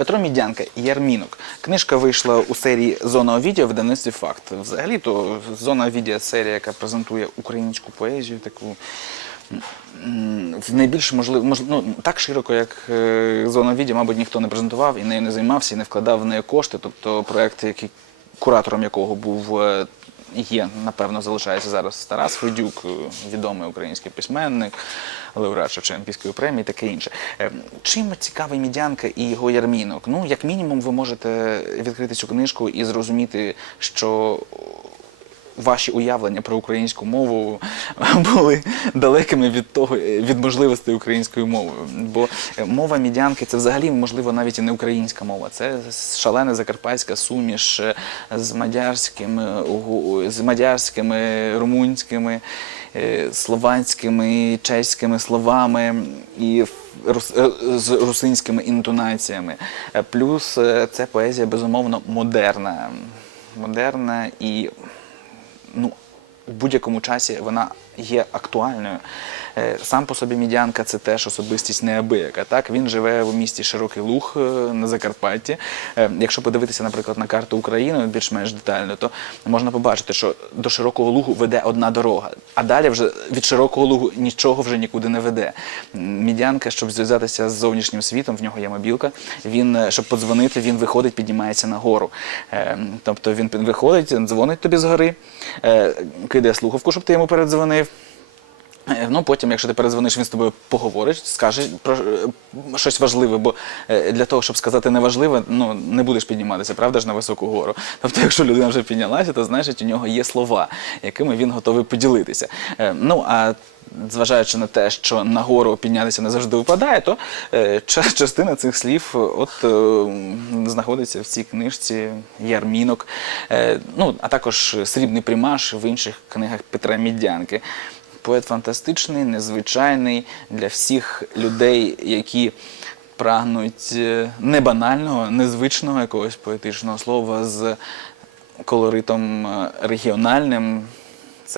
Петро Мідянка Ярмінок. Книжка вийшла у серії Зона Овідія видавництві Факт. Взагалі, то зона Овідія серія, яка презентує українську поезію, таку. В найбільш можливо, мож, ну, так широко, як е, зона відео, мабуть, ніхто не презентував і нею не займався, і не вкладав в неї кошти. Тобто проект, який куратором якого був е, є, напевно, залишається зараз Тарас Федюк, е, відомий український письменник, лауреат Шевченківської премії, таке інше. Е, Чим цікавий Мідянка і його ярмінок? Ну, як мінімум, ви можете відкрити цю книжку і зрозуміти, що ваші уявлення про українську мову були далекими від того від можливостей української мови. Бо е, мова мідянки це взагалі можливо навіть і не українська мова. Це шалена закарпатська суміш е, з мадярськими, угу- з мадярськими, румунськими, е, словацькими, чеськими словами і е, з русинськими інтонаціями. Е, Плюс е, це поезія безумовно модерна. Модерна і ну, в будь-якому часі вона є актуальною. Е, Сам по собі Мідянка це теж особистість неабияка. Так? Він живе в місті Широкий Луг е, на Закарпатті. Е, Якщо подивитися, наприклад, на карту України більш-менш детально, то можна побачити, що до Широкого Лугу веде одна дорога, а далі вже від Широкого Лугу нічого вже нікуди не веде. Мідянка, щоб зв'язатися з зовнішнім світом, в нього є мобілка. Він, щоб подзвонити, він виходить, піднімається нагору. Е, Тобто він виходить, дзвонить тобі згори, кидає слухавку, щоб ти йому передзвонив. Е, Ну, потім, якщо ти передзвониш, він з тобою поговорить, скаже про е, щось важливе, бо е, для того, щоб сказати неважливе, ну не будеш підніматися, правда ж, на високу гору. Тобто, якщо людина вже піднялася, то значить у нього є слова, якими він готовий поділитися. Ну а зважаючи на те, що на гору піднятися не завжди випадає, то частина цих слів от знаходиться в цій книжці Ярмінок, ну а також срібний примаш в інших книгах Петра Мідянки. Поет фантастичний, незвичайний для всіх людей, які прагнуть е, не банального, незвичного якогось поетичного слова з колоритом е, регіональним,